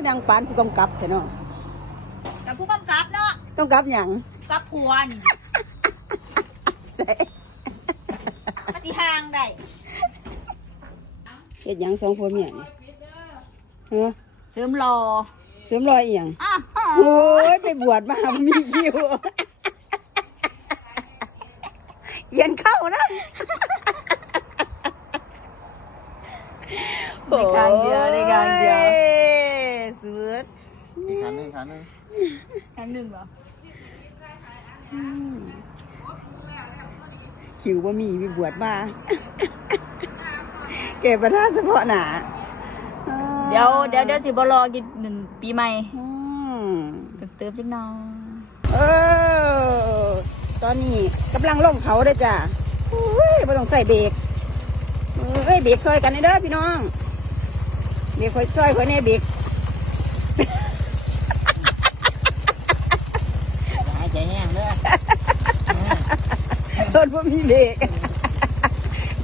คือดังปานผู้กำกับแท้เนาะกับผู้กำกับเนาะกำกับหยังกับผัวนี่ใส่ปฏิห่างได้เฮ็ดหยังสองผัวเมียนี่ฮะเสริมรอเสริมรอยอีหยังอ้าวโอ้ยไปบวชมามีคิวเขียนเข้านะในการเดียวในการเดียว โอ้สุด อีกครั้ง หนึงอีกครั้งหนึงครั้งหนึ่งเหรออืมคิวว่ามีไปบวชมาเก็บปัญหาเฉพาะหนาเดี๋ยวเดี๋ยวเดี๋ยวสิบรอกินหนึ่งปีใหม่อืมเติมๆจักหน้อยเออ ตอนนี้กำลังลงเขาเด้อจ้ะอุ้ยไม่ต้องใส่เบรกเอ้ยเบรกซอยกันเด้อพี่น้องเบรกคอยซอยคอยแน่เบรก หายใจแห้งเด้อ รถ ว่ามีเบรก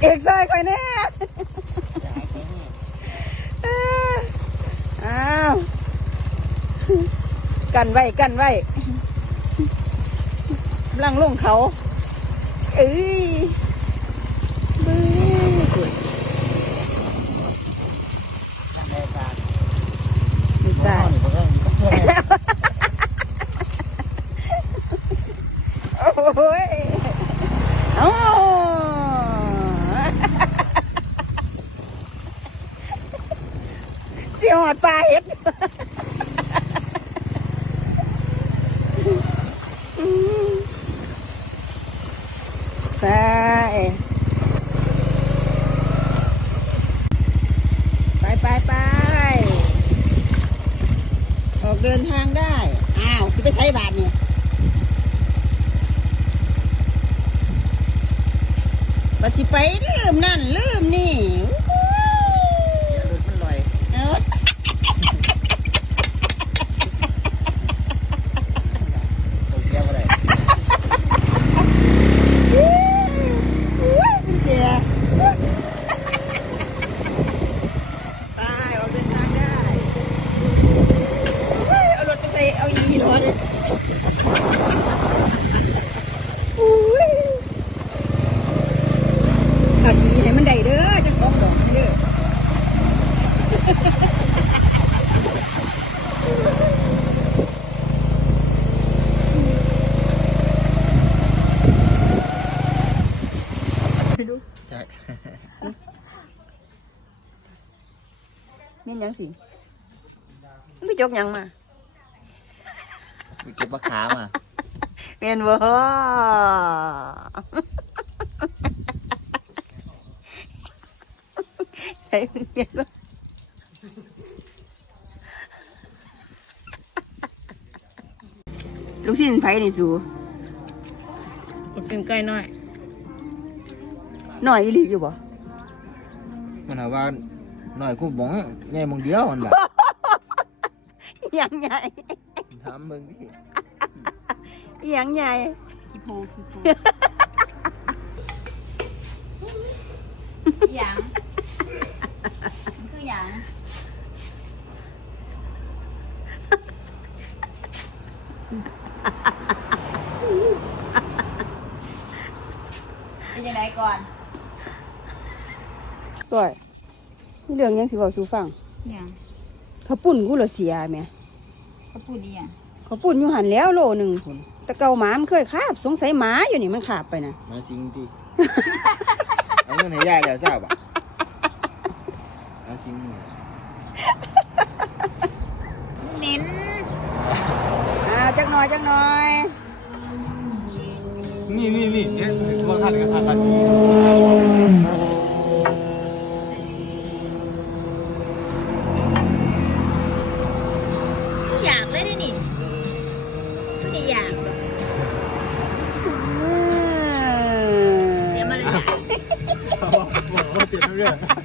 เอกซอยคอยแน่อ้าวกันไว้กันไว้ลังลงเขา เอ้ยบื้อ ได้ปาก ไม่ใช่ นี่ผมก็ก็เพื่อน โอ้ยเอ้าเสียวห อดปลาเห็ดไปไปไปไปออกเดินทางได้ อ้าวคือไปใช้บาทเนี่ยปฏิไปลืมนั่นลืมนี่ รถมันลอย เออ ตกแก้วอะไร อุ้ยเจ๋อไปออกเดินทางได้เฮ้ยเอารถไปใส่เอาอีรถอุ้ย ขัดดีให้มันได้เด้อจะของดอกให้เด้อไปดูจากเม่นยังสิมันไปจกหยังมาไปเก็บมะขามอะ เม่นบ่ ใช่เม่นบ่ลูกชิ้นไผนี่สูลูกชิ้นไก่น้อยหน่อยอีหลีอยู่บ่มันหาว่าหน่อยกูบ้องใหญ่มองเดียวมันแบบอิหยังใหญ่ถามเบิ่งดิอิหยังใหญ่กี่โพกี่โพหยังมันคือหยัง เป็นยังไงก่อนก้อยมีเรื่องหยังสิเว้าสู่ฟังหยังเขาวปุ่นกูละเสียแหม่เขาพูดดีอะเขาวปุ่นอยู่หันแล้วโลหนึงพุ่นแต่เก่าหมามันเคยคาบสงสัยหมาอยู่นี่มันคาบไปนะมาสิงที่ เอาเงินให้ยายแล้วทราบอะมาสิงนี่ เน้น อ้าวจักหน่อยจักหน่อย 你你你你，给 我看这个看看。Yeah.